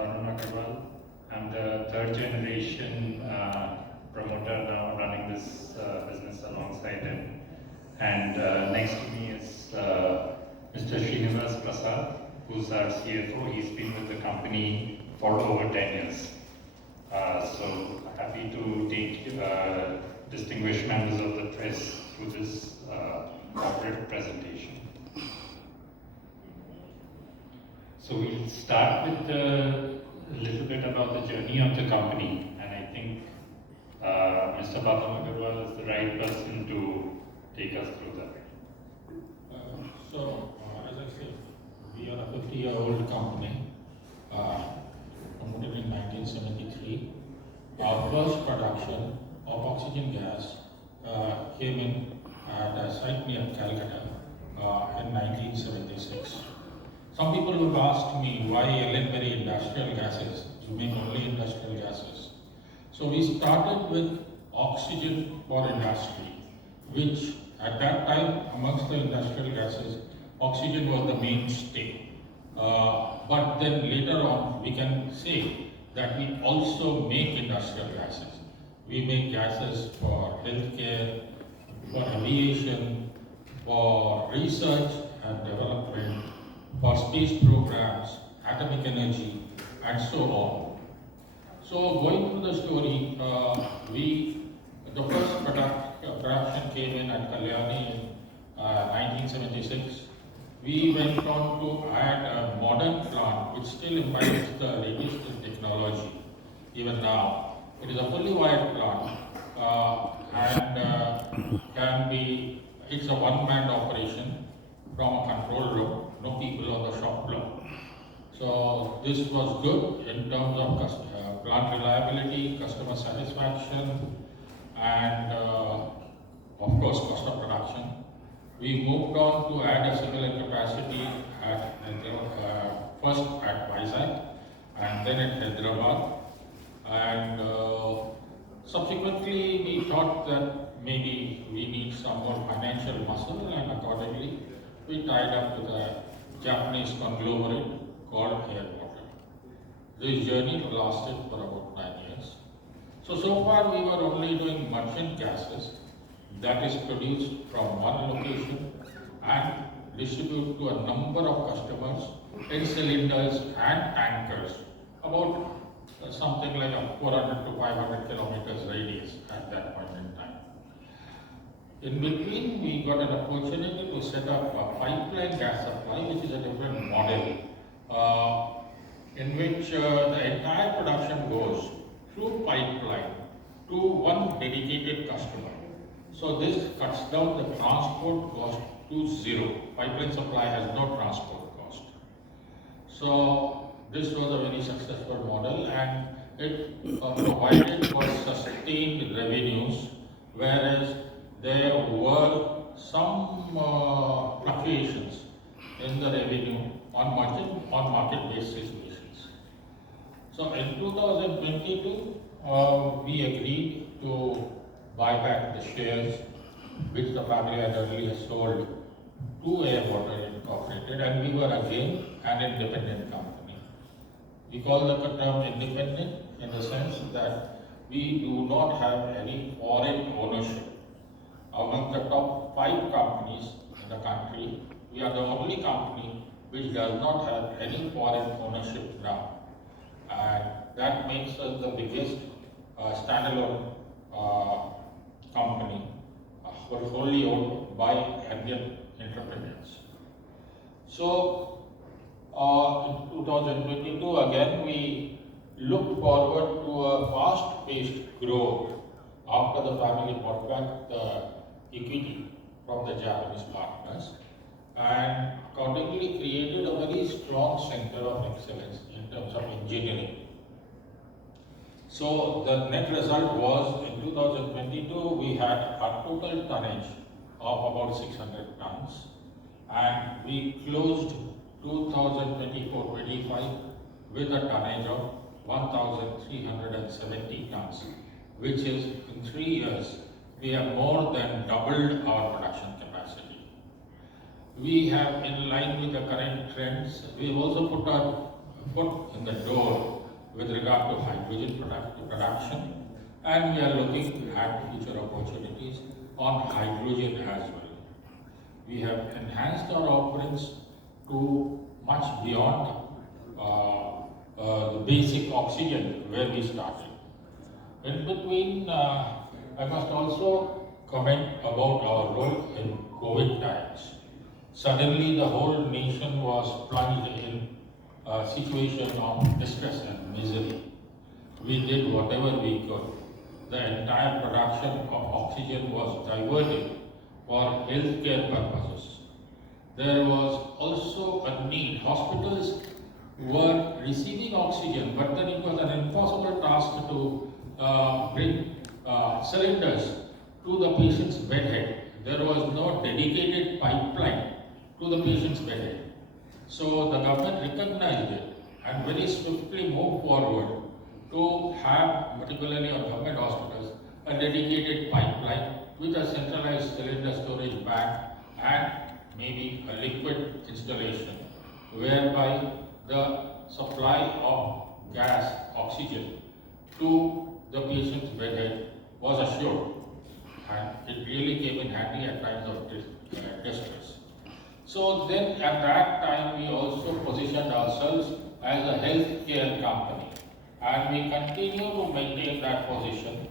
I'm the third generation promoter now running this business alongside him. And next to me is Mr. Srinivas Prasad, who's our CFO. He's been with the company for over 10 years. So happy to take distinguished members of the press through this corporate presentation. So we'll start with a little bit about the journey of the company, and I think Mr. Balaram Agarwal is the right person to take us through that. As I said, we are a 50-year-old company, promoted in 1973. Our first production of oxygen gas came in at a site near Calcutta in 1976. Some people have asked me why Ellenbarrie industrial gases, to make only industrial gases. So we started with oxygen for industry, which at that time amongst the industrial gases, oxygen was the mainstay. But then later on we can say that we also make industrial gases. We make gases for healthcare, for aviation, for research and development, for space programs, atomic energy, and so on. So going through the story, the first production came in at Kalyani in 1976. We went on to add a modern plant which still embodies the latest technology even now. It is a fully wired plant it's a one-man operation from a control room, no people on the shop floor. So this was good in terms of plant reliability, customer satisfaction, and of course cost of production. We moved on to add a similar capacity first at Vizag and then at Hyderabad. And subsequently we thought that maybe we need some more financial muscle, and accordingly we tied up with a Japanese conglomerate called Airwater. This journey lasted for about 9 years. So far we were only doing merchant gases, that is produced from one location and distributed to a number of customers in cylinders and tankers, about something like a 400 to 500 kilometers radius at that point in time. In between, we got an opportunity to set up a pipeline gas supply, which is a different model, in which the entire production goes through pipeline to one dedicated customer. So this cuts down the transport cost to zero. Pipeline supply has no transport cost. So this was a very successful model, and it provided for sustained revenues, whereas there were some fluctuations in the revenue on market-based situations. So in 2022, we agreed to buy back the shares which the family had earlier sold to Airwater Incorporated, and we were again an independent company. We call the term independent in the sense that we do not have any foreign ownership. Among the top 5 companies in the country, we are the only company which does not have any foreign ownership now. And that makes us the biggest standalone company, wholly owned by Indian entrepreneurs. So in 2022, again, we looked forward to a fast-paced growth after the family bought back the equity from the Japanese partners, and accordingly created a very strong center of excellence in terms of engineering. So the net result was in 2022 we had a total tonnage of about 600 tons, and we closed 2024-25 with a tonnage of 1,370 tons, which is in 3 years we have more than doubled our production capacity. We have, in line with the current trends, we have also put our foot in the door with regard to hydrogen production, and we are looking at future opportunities on hydrogen as well. We have enhanced our offerings to much beyond the basic oxygen where we started. In between, I must also comment about our role in COVID times. Suddenly, the whole nation was plunged in a situation of distress and misery. We did whatever we could. The entire production of oxygen was diverted for healthcare purposes. There was also a need. Hospitals were receiving oxygen, but then it was an impossible task to bring cylinders to the patient's bedhead. There was no dedicated pipeline to the patient's bedhead. So the government recognized it and very swiftly moved forward to have, particularly on government hospitals, a dedicated pipeline with a centralized cylinder storage bank and maybe a liquid installation, whereby the supply of gas, oxygen, to the patient's bedhead was assured, and it really came in handy at times of distress. So then at that time we also positioned ourselves as a healthcare company, and we continue to maintain that position.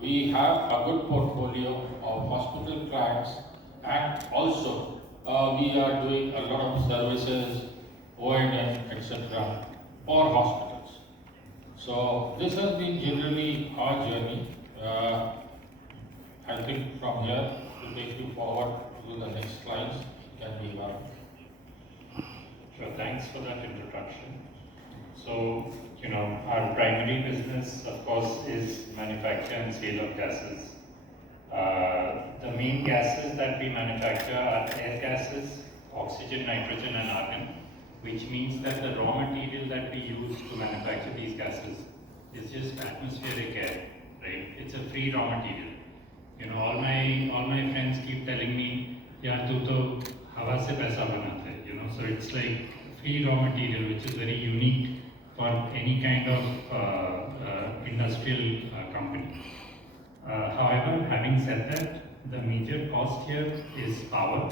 We have a good portfolio of hospital clients, and also we are doing a lot of services, O&M, etc. for hospitals. So this has been generally our journey. I think from here to take you forward to the next slides can be one. Sure, thanks for that introduction. So, our primary business, of course, is manufacture and sale of gases. The main gases that we manufacture are air gases, oxygen, nitrogen, and argon, which means that the raw material that we use to manufacture these gases is just atmospheric air, right? It's a free raw material. All my friends keep telling me, "यार तू तो हवा से पैसा बनाता है," So it's like free raw material, which is very unique for any kind of industrial company. However, having said that, the major cost here is power.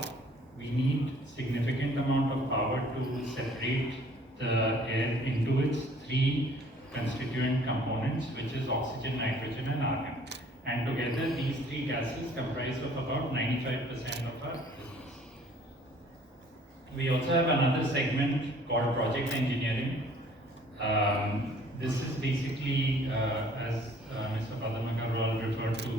We need significant amount of power to separate the air into its three constituent components, which is oxygen, nitrogen, and argon. And together, these three gases comprise of about 95% of our business. We also have another segment called project engineering. This is basically, as Mr. Padamakarwal referred to,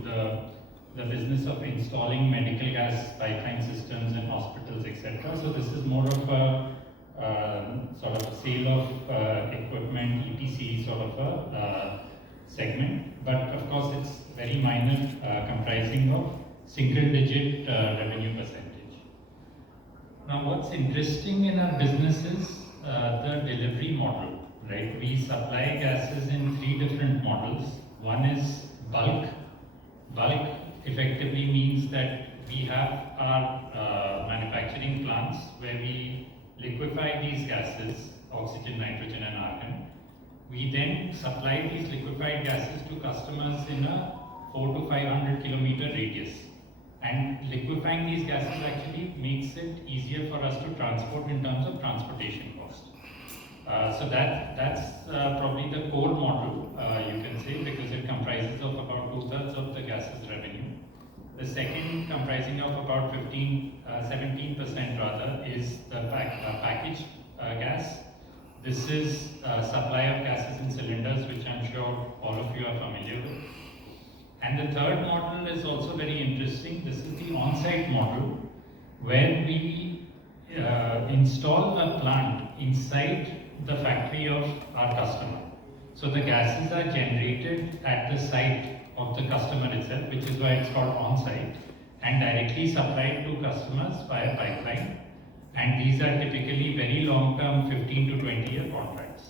the business of installing medical gas pipeline systems in hospitals, etc. So this is more of a sort of sale of equipment, EPC sort of a segment. But of course, it's very minor, comprising of single-digit revenue percentage. Now, what's interesting in our business is the delivery model. Right, we supply gases in three different models. One is bulk. Bulk effectively means that we have our manufacturing plants where we liquefy these gases, oxygen, nitrogen, and argon. We then supply these liquefied gases to customers in a 400 to 500 kilometer radius. And liquefying these gases actually makes it easier for us to transport in terms of transportation cost. So that's probably the core model, you can say, because it comprises of about 2/3 of the gases revenue. The second, comprising of about 17% rather, is the packaged gas. This is supply of gases in cylinders, which I'm sure all of you are familiar with. And the third model is also very interesting. This is the on-site model, where we install a plant inside the factory of our customer. So the gases are generated at the site of the customer itself, which is why it's called on-site, and directly supplied to customers via pipeline. And these are typically very long-term, 15 to 20-year contracts.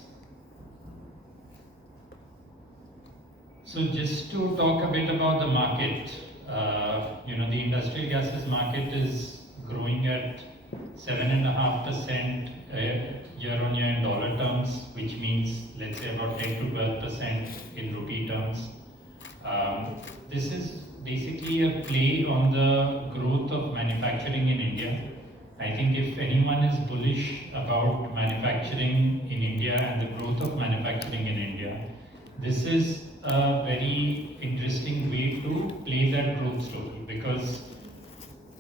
So just to talk a bit about the market, the industrial gases market is growing at 7.5% year-on-year in dollar terms, which means, let's say, about 10 to 12% in rupee terms. This is basically a play on the growth of manufacturing in India. I think if anyone is bullish about manufacturing in India and the growth of manufacturing in India, this is a very interesting way to play that growth story, because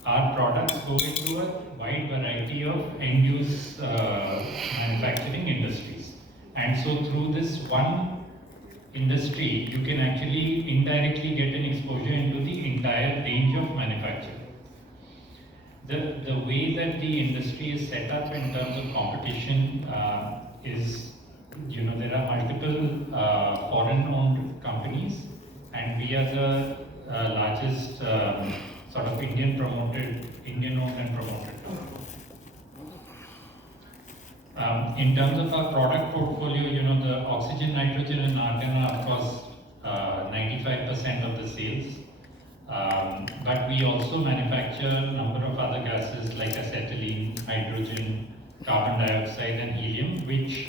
our products go into a wide variety of end-use manufacturing industries. And so through this one industry, you can actually indirectly get an exposure into the entire range of manufacturing. The way that the industry is set up in terms of competition is, there are multiple foreign-owned companies, and we are the largest sort of Indian-owned and promoted company. In terms of our product portfolio, the oxygen, nitrogen, and argon are, of course, 95% of the sales. But we also manufacture a number of other gases like acetylene, hydrogen, carbon dioxide, and helium, which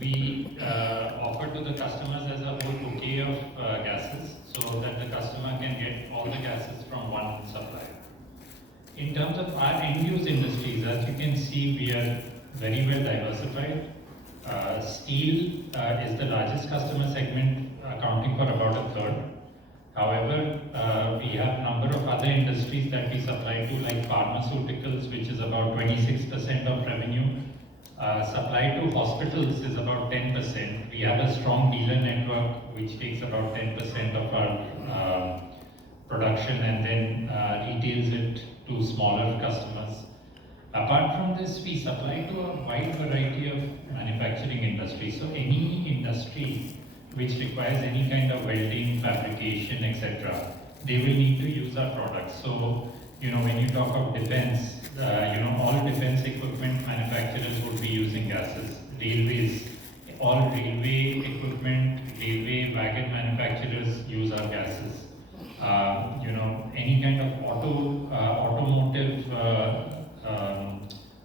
we offer to the customers as a whole bouquet of gases, so that the customer can get all the gases from one supplier. In terms of our end-use industries, as you can see, we are very well diversified. Steel is the largest customer segment, accounting for about a third. However, we have a number of other industries that we supply to, like pharmaceuticals, which is about 26% of revenue. Supply to hospitals is about 10%. We have a strong dealer network, which takes about 10% of our production, and then retails it to smaller customers. Apart from this, we supply to a wide variety of manufacturing industries. So any industry which requires any kind of welding, fabrication, etc., they will need to use our products. So, when you talk of defense, all defense equipment manufacturers would be using gases. Railways, all railway equipment, railway wagon manufacturers use our gases. Any kind of automotive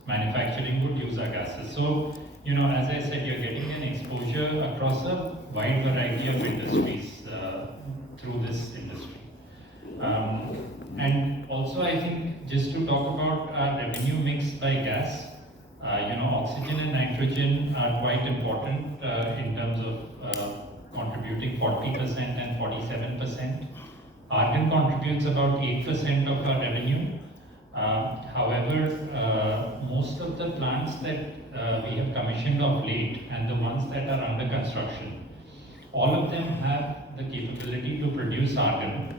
manufacturing would use our gases. So, as I said, you're getting an exposure across a wide variety of industries through this industry. And also, I think, just to talk about our revenue mix by gas, oxygen and nitrogen are quite important in terms of contributing 40% and 47%. Argon contributes about 8% of our revenue. However, most of the plants that we have commissioned of late and the ones that are under construction, all of them have the capability to produce argon.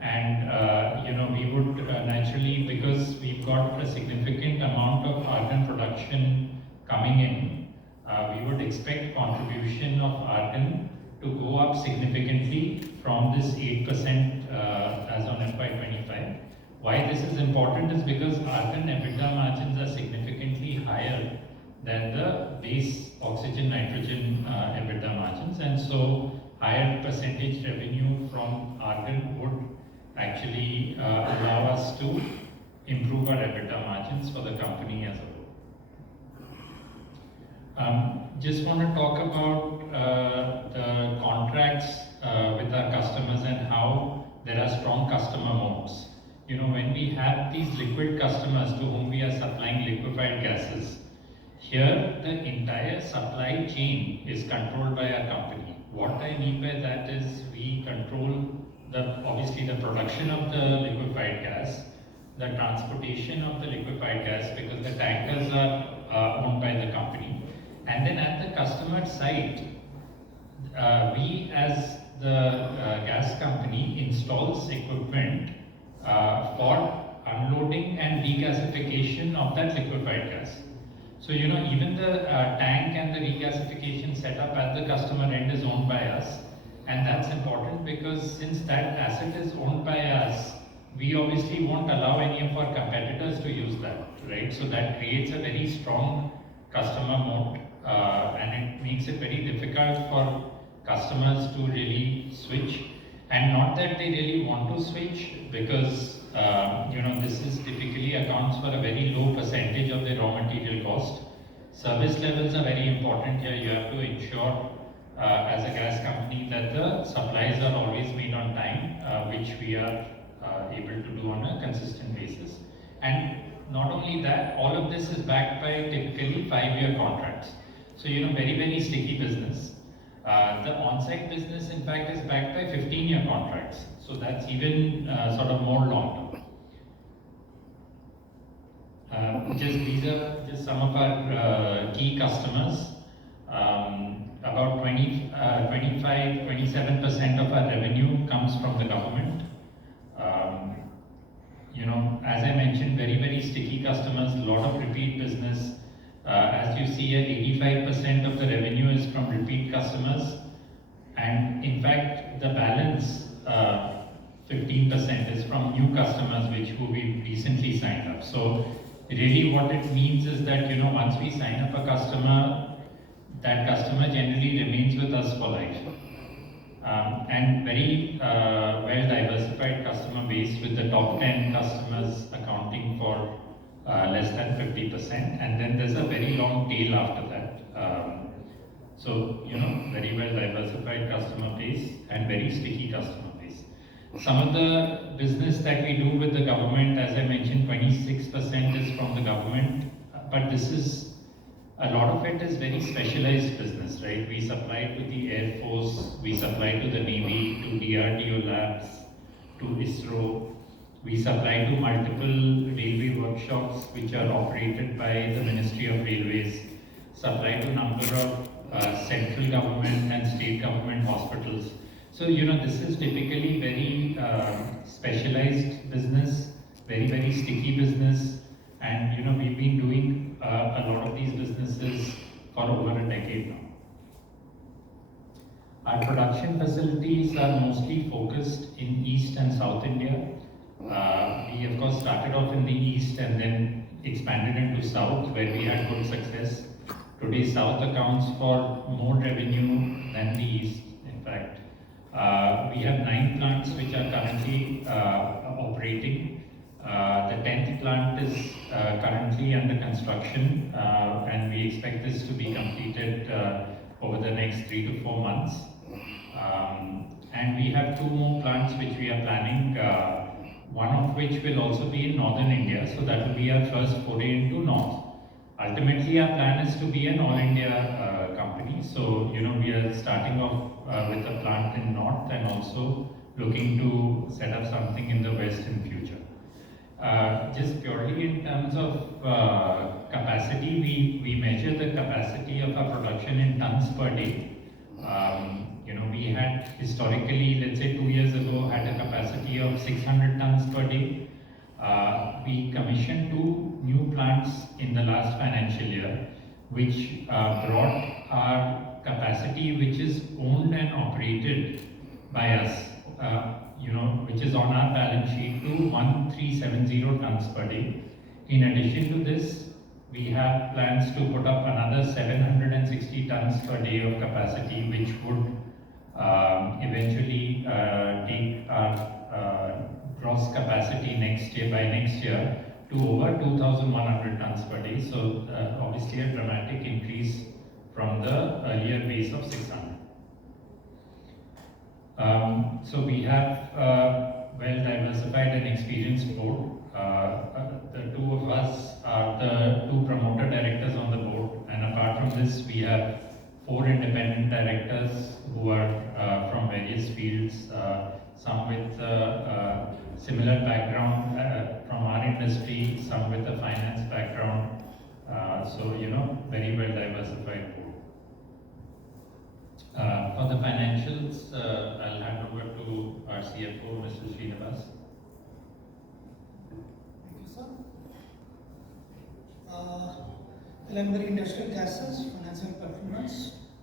And we would naturally, because we've got a significant amount of argon production coming in, we would expect contribution of argon to go up significantly from this 8% as on FY25. Why this is important is because argon EBITDA margins are significantly higher than the base oxygen nitrogen EBITDA margins, and so higher percentage revenue from argon would actually allow us to improve our EBITDA margins for the company as a whole. Just want to talk about the contracts with our customers and how there are strong customer moats. When we have these liquid customers to whom we are supplying liquefied gases, here the entire supply chain is controlled by our company. What I mean by that is we control obviously the production of the liquefied gas, the transportation of the liquefied gas, because the tankers are owned by the company. And then at the customer site, we as the gas company installs equipment for unloading and regasification of that liquefied gas. So, even the tank and the regasification setup at the customer end is owned by us. And that's important because since that asset is owned by us, we obviously won't allow any of our competitors to use that, right? So that creates a very strong customer moat, and it makes it very difficult for customers to really switch. And not that they really want to switch, because this is typically accounts for a very low percentage of the raw material cost. Service levels are very important here. You have to ensure as a gas company that the supplies are always made on time, which we are able to do on a consistent basis. And not only that, all of this is backed by typically 5-year contracts. So, very sticky business. The on-site business, in fact, is backed by 15-year contracts. So that's even sort of more long-term. These are just some of our key customers. About 27% of our revenue comes from the government. As I mentioned, very sticky customers, a lot of repeat business. As you see here, 85% of the revenue is from repeat customers. And in fact, the balance, 15% is from new customers who we recently signed up. So really what it means is that, once we sign up a customer, that customer generally remains with us for life. And very well diversified customer base, with the top 10 customers accounting for less than 50%, and then there's a very long tail after that. So, very well diversified customer base and very sticky customer base. Some of the business that we do with the government, as I mentioned, 26% is from the government, but a lot of it is very specialized business, right? We supply to the Air Force, we supply to the Navy, to DRDO labs, to ISRO. We supply to multiple railway workshops which are operated by the Ministry of Railways, supply to a number of central government and state government hospitals. So, this is typically very specialized business, very sticky business, and, we've been doing a lot of these businesses for over a decade now. Our production facilities are mostly focused in East and South India. We of course started off in the East and then expanded into South, where we had good success. Today, South accounts for more revenue than the East, in fact. We have 9 plants which are currently operating. The 10th plant is currently under construction, and we expect this to be completed over the next 3 to 4 months. And we have 2 more plants which we are planning, one of which will also be in northern India, so that will be our first foray into north. Ultimately, our plan is to be an all-India company, so we are starting off with a plant in north and also looking to set up something in the west in future. Just purely in terms of capacity, we measure the capacity of our production in tons per day. We had historically, let's say 2 years ago, had a capacity of 600 tons per day. We commissioned 2 new plants in the last financial year, which brought our capacity, which is owned and operated by us, which is on our balance sheet, to 1370 tons per day. In addition to this, we have plans to put up another 760 tons per day of capacity, which would eventually take our gross capacity by next year to over 2,100 tons per day. So obviously a dramatic increase from the earlier base of 600. So we have well diversified and experienced board. The 2 of us are the 2 promoter directors on the board, and apart from this, we have 4 independent directors who are from various fields, some with similar background from our industry, some with a finance background. So, very well diversified board. For the financials, I'll hand over to our CFO, Mr. Srinivas. Thank you, sir. Ellenbarrie Industrial Gases financial performance,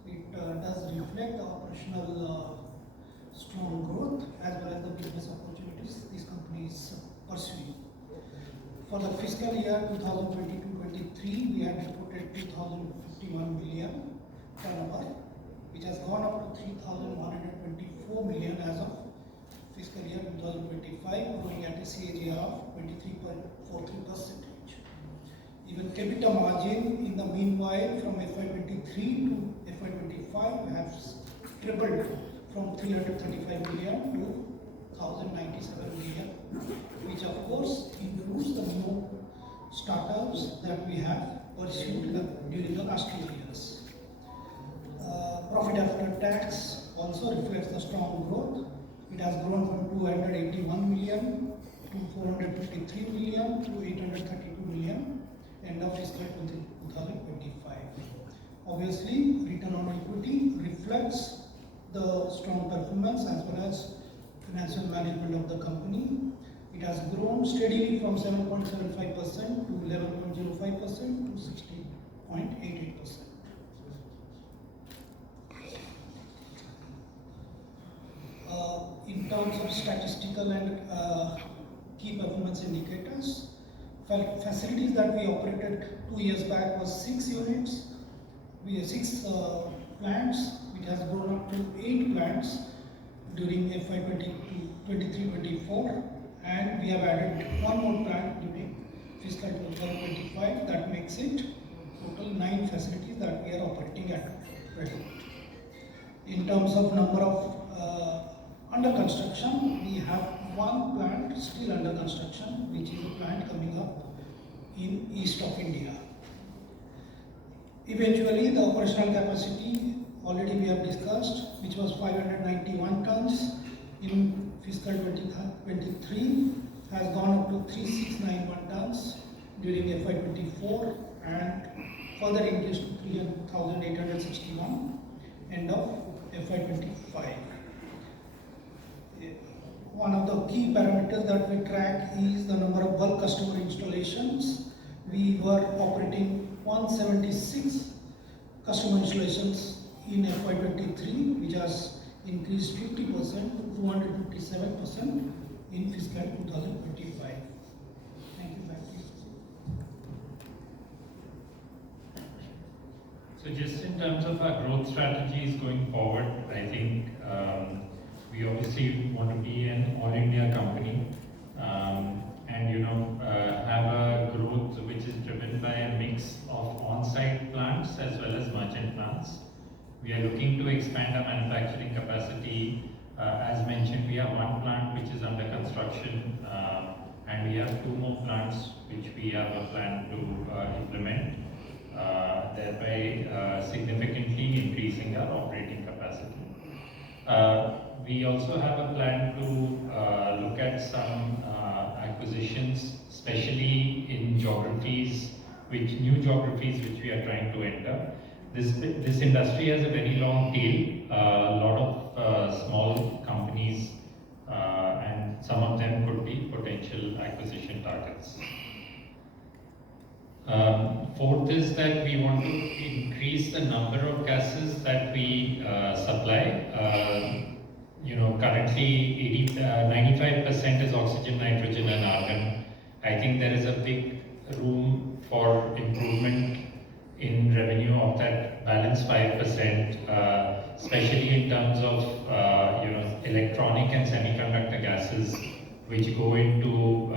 it does reflect the operational strong growth as well as the business opportunities this company is pursuing. For the fiscal year 2022-23, we had reported 2,051 million turnover, which has gone up to 3,124 million as of fiscal year 2025, growing at a CAGR of 23.43%. Even EBITDA margin In the meanwhile, from FY23 to FY25 has tripled from 335 million to 1,097 million, which of course includes the new startups that we have pursued during the last 2 years. Profit after tax also reflects the strong growth. It has grown from 281 million to 453 million to 832 million end of fiscal 2025. Obviously, return on equity reflects the strong performance as well as financial management of the company. It has grown steadily from 7.75% to 11.05% to 16.88%. In terms of statistical and key performance indicators, facilities that we operated 2 years back was 6 units. We have 6 plants, which has grown up to 8 plants during FY 23-24, and we have added 1 more plant during fiscal 2025. That makes it total 9 facilities that we are operating at present. In terms of number of under construction, we have 1 plant still under construction, which is a plant coming up in east of India. Eventually, the operational capacity already we have discussed, which was 591 tons in fiscal 2023, has gone up to 3691 tons during FY24 and further increased to 3,861 end of FY25. One of the key parameters that we track is the number of bulk customer installations. We were operating 176 customer installations in FY23, which has increased 50% to 257% in fiscal 2025. Thank you. Back to you. So just in terms of our growth strategies going forward, I think we obviously want to be an all-India company and have a growth which is driven by a mix of on-site plants as well as merchant plants. We are looking to expand our manufacturing capacity. As mentioned, we have 1 plant which is under construction and we have 2 more plants which we have a plan to implement, thereby significantly increasing our operating capacity. We also have a plan to look at some acquisitions, especially in new geographies which we are trying to enter. This industry has a very long tail, a lot of small companies, and some of them could be potential acquisition targets. Fourth is that we want to increase the number of gases that we supply. Currently 95% is oxygen, nitrogen and argon. I think there is a big room for improvement in revenue of that balance 5%, especially in terms of electronic and semiconductor gases which go into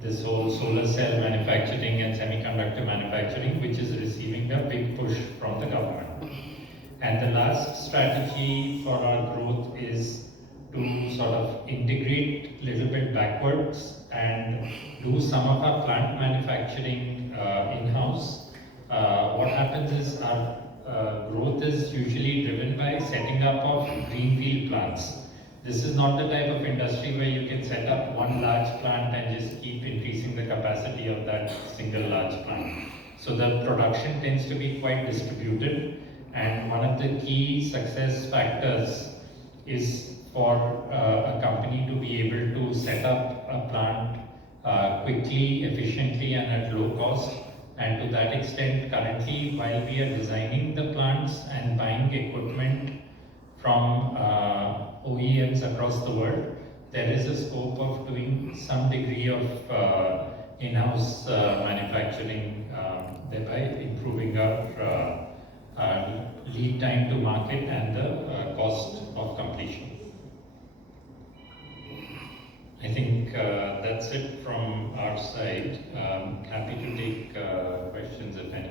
this whole solar cell manufacturing and semiconductor manufacturing, which is receiving a big push from the government. And the last strategy for our growth is to sort of integrate a little bit backwards and do some of our plant manufacturing in-house. What happens is our growth is usually driven by setting up of greenfield plants. This is not the type of industry where you can set up 1 large plant and just keep increasing the capacity of that single large plant. So the production tends to be quite distributed, and one of the key success factors is for a company to be able to set up a plant quickly, efficiently and at low cost. And to that extent, currently, while we are designing the plants and buying equipment from OEMs across the world, there is a scope of doing some degree of in-house manufacturing, thereby improving our lead time to market and the cost of completion. I think that's it from our side. Happy to take questions if any.